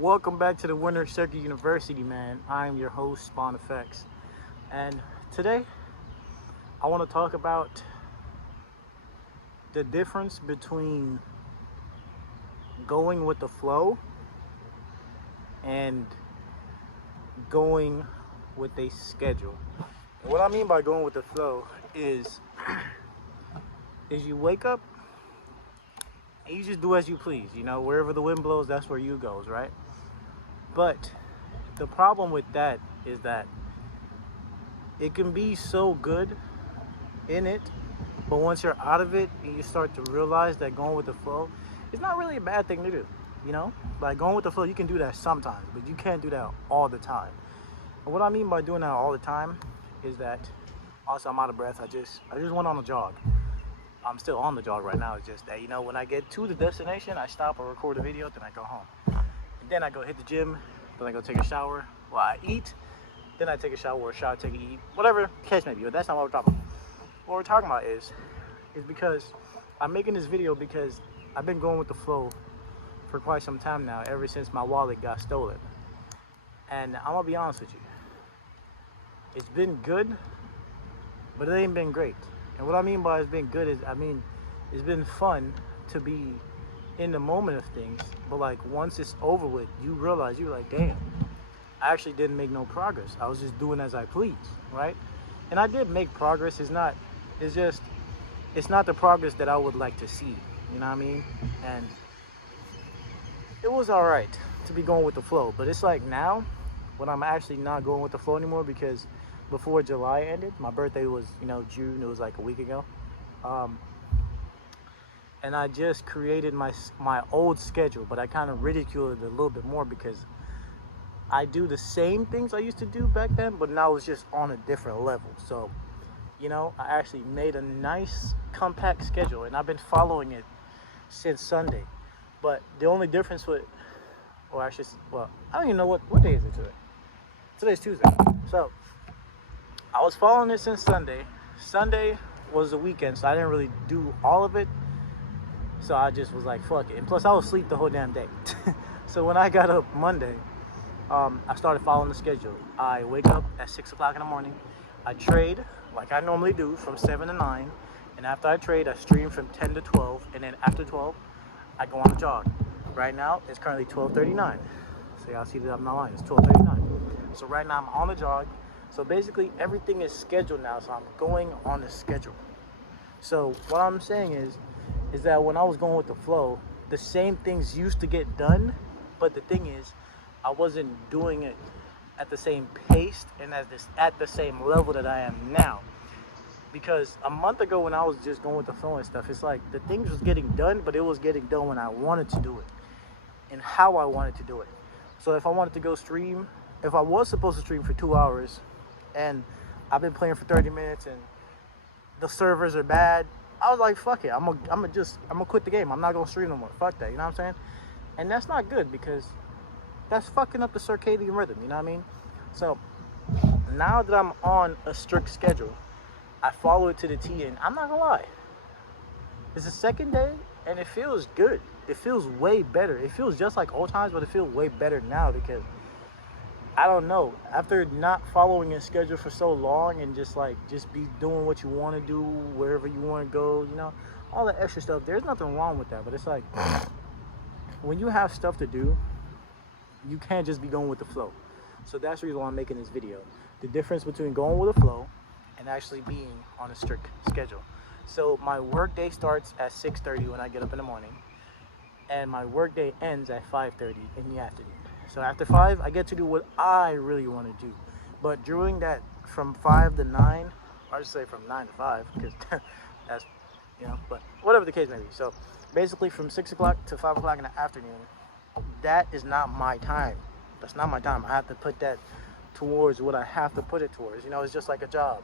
Welcome back to the Winter Circuit University, man. I'm your host, Spawn Effects. And today, I want to talk about the difference between going with the flow and going with a schedule. And what I mean by going with the flow is you wake up and you just do as you please. You know, wherever the wind blows, that's where you goes, right? But the problem with that is that it can be so good in it, but once you're out of it and you start to realize that going with the flow, it's not really a bad thing to do. You know, like going with the flow, you can do that sometimes, but you can't do that all the time. And what I mean by doing that all the time is that, also I'm out of breath. I just went on a jog. I'm still on the jog right now. It's just that, you know, when I get to the destination, I stop or record a video, then I go home. And then I go hit the gym, then I go take a shower. Well, I eat, then I take a shower, take a eat, whatever the case may be. But that's not what we're talking about. What we're talking about is because I'm making this video because I've been going with the flow for quite some time now, ever since my wallet got stolen. And I'm gonna be honest with you, it's been good, but it ain't been great. And what I mean by it's been good is, it's been fun to be in the moment of things, but like once it's over with, you realize, you're like, damn, I actually didn't make no progress. I was just doing as I please, right? And I did make progress. It's not the progress that I would like to see, you know what I mean? And it was all right to be going with the flow, but it's like now when I'm actually not going with the flow anymore, because before July ended, my birthday was, June. It was like a week ago. And I just created my old schedule, but I kind of ridiculed it a little bit more because I do the same things I used to do back then, but now it's just on a different level. So, I actually made a nice compact schedule, and I've been following it since Sunday. But the only difference with, I don't even know what day is it today. Today's Tuesday. So I was following it since Sunday. Sunday was the weekend, so I didn't really do all of it. So I just was like, fuck it. And plus, I was asleep the whole damn day. So when I got up Monday, I started following the schedule. I wake up at 6 o'clock in the morning. I trade like I normally do from 7 to 9. And after I trade, I stream from 10 to 12. And then after 12, I go on a jog. Right now, it's currently 12:39. So y'all see that I'm not lying. It's 12:39. So right now, I'm on the jog. So basically, everything is scheduled now. So I'm going on the schedule. So what I'm saying is that when I was going with the flow, the same things used to get done, but the thing is, I wasn't doing it at the same pace and at the same level that I am now. Because a month ago when I was just going with the flow and stuff, it's like the things was getting done, but it was getting done when I wanted to do it and how I wanted to do it. So if I wanted to go stream, if I was supposed to stream for 2 hours and I've been playing for 30 minutes and the servers are bad, I was like, fuck it, I'm gonna quit the game. I'm not gonna stream no more. Fuck that, you know what I'm saying? And that's not good because that's fucking up the circadian rhythm, you know what I mean? So now that I'm on a strict schedule, I follow it to the T, and I'm not gonna lie, it's the second day and it feels good. It feels way better. It feels just like old times, but it feels way better now because I don't know, after not following a schedule for so long and just be doing what you want to do, wherever you want to go, all that extra stuff, there's nothing wrong with that. But it's like, when you have stuff to do, you can't just be going with the flow. So that's the reason why I'm making this video. The difference between going with the flow and actually being on a strict schedule. So my work day starts at 6:30 when I get up in the morning, and my work day ends at 5:30 in the afternoon. So after 5, I get to do what I really want to do. But during that, from 5 to 9, or I should say from 9 to 5, because that's, but whatever the case may be. So basically from 6 o'clock to 5 o'clock in the afternoon, that is not my time. That's not my time. I have to put that towards what I have to put it towards. It's just like a job.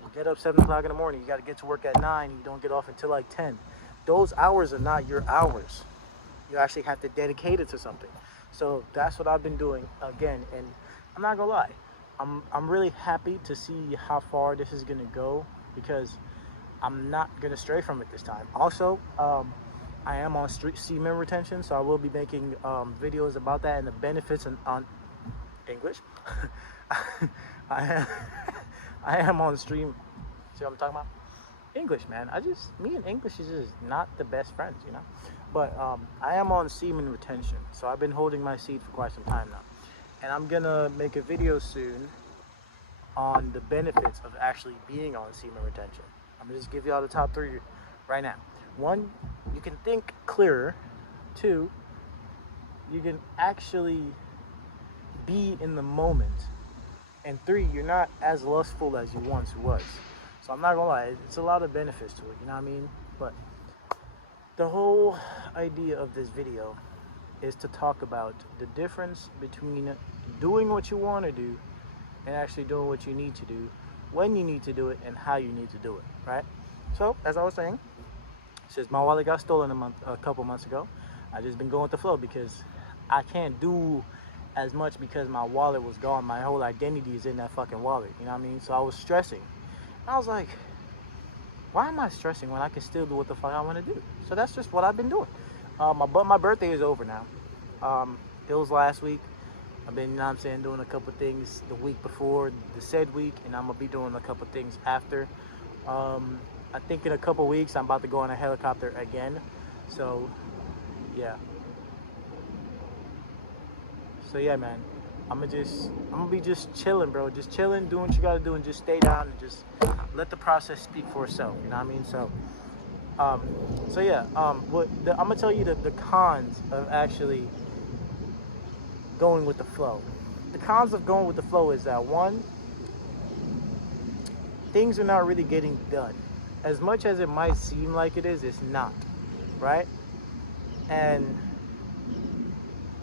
You get up 7 o'clock in the morning, you got to get to work at 9, you don't get off until like 10. Those hours are not your hours. You actually have to dedicate it to something. So that's what I've been doing again, and I'm not gonna lie, I'm really happy to see how far this is gonna go because I'm not gonna stray from it this time. Also, I am on semen retention, so I will be making videos about that and the benefits on English. I am, I am on stream. See what I'm talking about? English, man. Me and English is just not the best friends, you know. But I am on semen retention, so I've been holding my seed for quite some time now, and I'm gonna make a video soon on the benefits of actually being on semen retention. I'm gonna just give you all the top 3 right now. 1, you can think clearer. 2, you can actually be in the moment. And 3, you're not as lustful as you once was. So I'm not gonna lie, it's a lot of benefits to it, you know what I mean? But the whole idea of this video is to talk about the difference between doing what you want to do and actually doing what you need to do, when you need to do it, and how you need to do it, right? So, as I was saying, since my wallet got stolen a couple months ago, I just been going with the flow because I can't do as much because my wallet was gone. My whole identity is in that fucking wallet, you know what I mean? So I was stressing. And I was like, why am I stressing when I can still do what the fuck I want to do? So that's just what I've been doing. My birthday is over now. It was last week. I've been, you know what I'm saying, doing a couple things the week before the said week, and I'm gonna be doing a couple things after. I think in a couple weeks I'm about to go on a helicopter again. So yeah. So yeah, man. I'm gonna be just chilling, bro. Just chilling, doing what you gotta do, and just stay down and just let the process speak for itself. You know what I mean? So yeah. I'm gonna tell you the cons of actually going with the flow. The cons of going with the flow is that 1, things are not really getting done. As much as it might seem like it is, it's not, right? And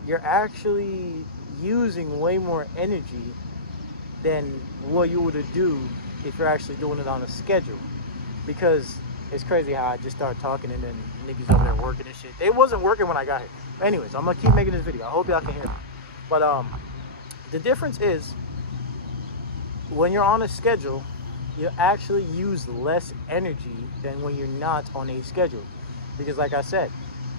you're actually using way more energy than what you would do if you're actually doing it on a schedule. Because it's crazy how I just started talking and then niggas over there working and shit. They wasn't working when I got here. Anyways, I'm gonna keep making this video. I hope y'all can hear me. But the difference is when you're on a schedule, you actually use less energy than when you're not on a schedule. Because like I said,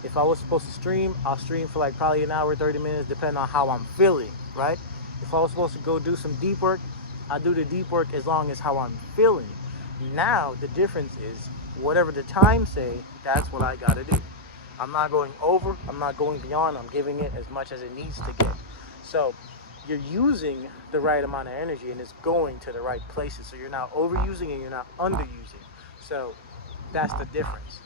if I was supposed to stream, I'll stream for like probably an hour, 30 minutes, depending on how I'm feeling, right? If I was supposed to go do some deep work, I do the deep work as long as how I'm feeling. Now, the difference is whatever the time say, that's what I gotta do. I'm not going over, I'm not going beyond, I'm giving it as much as it needs to get. So you're using the right amount of energy and it's going to the right places. So you're not overusing and you're not underusing. So that's the difference.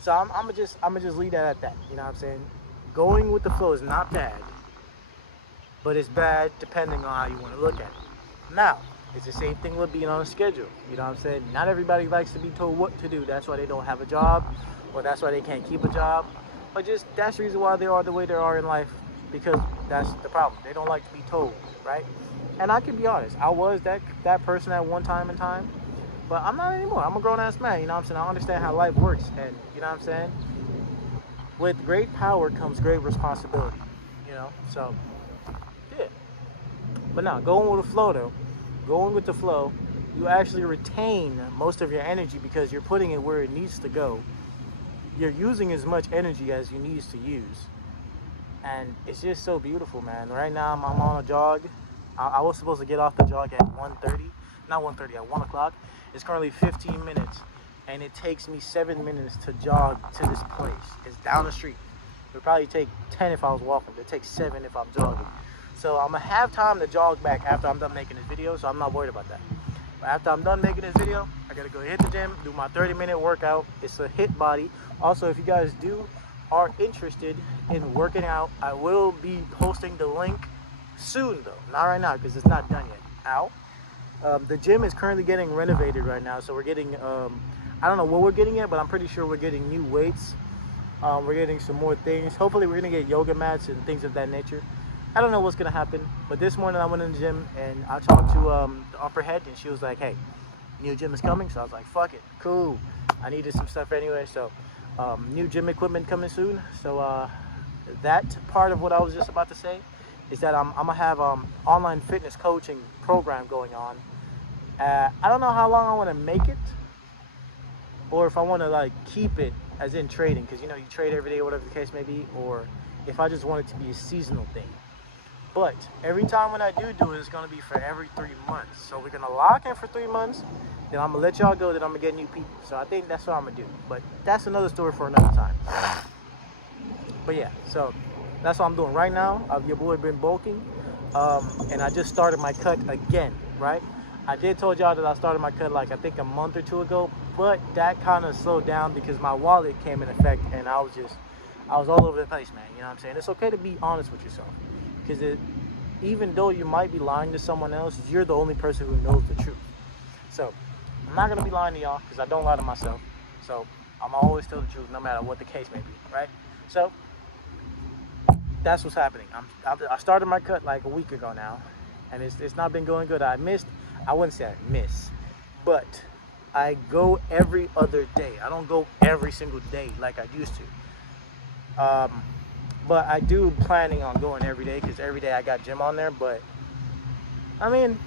So I'm gonna just leave that at that. You know what I'm saying? Going with the flow is not bad, but it's bad depending on how you want to look at it. Now, it's the same thing with being on a schedule. You know what I'm saying? Not everybody likes to be told what to do. That's why they don't have a job, or that's why they can't keep a job. But just that's the reason why they are the way they are in life, because that's the problem. They don't like to be told, right? And I can be honest, I was that person at one time in time, but I'm not anymore. I'm a grown-ass man, you know what I'm saying? I understand how life works, and you know what I'm saying? With great power comes great responsibility, you know? So, yeah. But now, going with the flow, though, going with the flow, you actually retain most of your energy because you're putting it where it needs to go. You're using as much energy as you need to use. And it's just so beautiful, man. Right now, I'm on a jog. I was supposed to get off the jog at 1:30. Not 1:30, at 1 o'clock. It's currently 15 minutes. And it takes me 7 minutes to jog to this place. It's down the street. It would probably take 10 if I was walking. But it takes 7 if I'm jogging. So I'm going to have time to jog back after I'm done making this video. So I'm not worried about that. But after I'm done making this video, I got to go hit the gym, do my 30-minute workout. It's a HIIT body. Also, if you guys are interested in working out, I will be posting the link soon though, not right now because it's not done yet. The gym is currently getting renovated right now, so we're getting I don't know what we're getting yet, but I'm pretty sure we're getting new weights. We're getting some more things. Hopefully we're gonna get yoga mats and things of that nature. I don't know what's gonna happen, but this morning I went in the gym and I talked to the upper head, and she was like, hey, new gym is coming. So I was like, fuck it, cool. I needed some stuff anyway, so new gym equipment coming soon. So that part of what I was just about to say is that I'm gonna have online fitness coaching program going on. I don't know how long I want to make it, or if I want to like keep it as in trading, because you know you trade every day, whatever the case may be, or if I just want it to be a seasonal thing. But every time when I do it, it's gonna be for every 3 months. So we're gonna lock in for 3 months. Then I'm gonna let y'all go. Then I'm gonna get new people. So I think that's what I'm gonna do. But that's another story for another time. But yeah, so that's what I'm doing right now. Your boy been bulking, and I just started my cut again. Right? I did told y'all that I started my cut like I think a month or two ago, but that kind of slowed down because my wallet came in effect, and I was all over the place, man. You know what I'm saying? It's okay to be honest with yourself, because even though you might be lying to someone else, you're the only person who knows the truth. So I'm not gonna be lying to y'all because I don't lie to myself. So I'm always tell the truth, no matter what the case may be, right? So that's what's happening. I started my cut like a week ago now, and it's not been going good. I wouldn't say I miss, but I go every other day. I don't go every single day like I used to. But I do planning on going every day because every day I got gym on there. But I mean,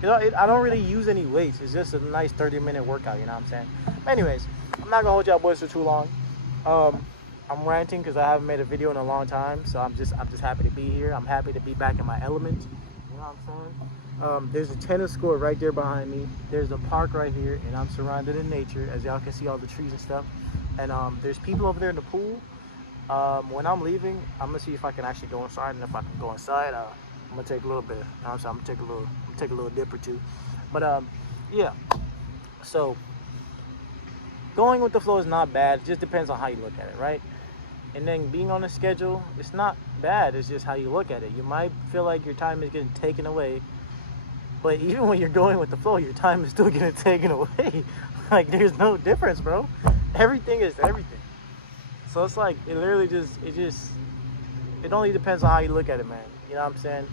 you know, I don't really use any weights. It's just a nice 30-minute workout. You know what I'm saying? Anyways, I'm not gonna hold y'all boys for too long. I'm ranting because I haven't made a video in a long time, so I'm just happy to be here. I'm happy to be back in my element. You know what I'm saying? There's a tennis court right there behind me. There's a park right here, and I'm surrounded in nature, as y'all can see all the trees and stuff. And there's people over there in the pool. When I'm leaving, I'm gonna see if I can actually go inside, and if I can go inside, I'm gonna take a little bit. You know what I'm saying? I'm gonna take a little dip or two. But yeah. So going with the flow is not bad. It just depends on how you look at it, right? And then being on a schedule, it's not bad. It's just how you look at it. You might feel like your time is getting taken away, but even when you're going with the flow, your time is still getting taken away. Like, there's no difference, bro. Everything is everything. So it's like, it only depends on how you look at it, man. You know what I'm saying?